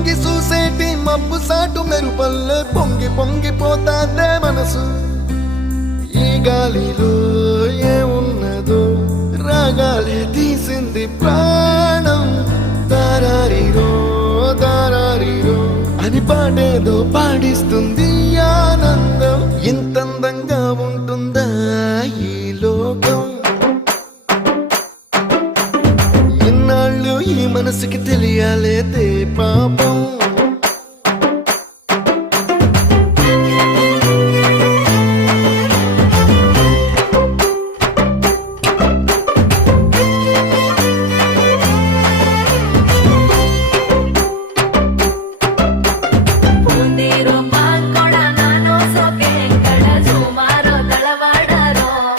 తొంగి చూసేటి మబ్బు సాటు మెరుపల్లే పొంగి పొంగిపోతాదే మనసు. ఈ గాలిలో ఏమున్నదో రాగాలే తీసింది ప్రాణం. దారారిరో దారారిరో అని పాడేదో పాడిస్తుంది ఆనందం. ఇంతందంగా ఉంటుందా ఈ లోకం? ఇన్నాళ్ళు ఈ మనసుకి తెలియాలే దీపా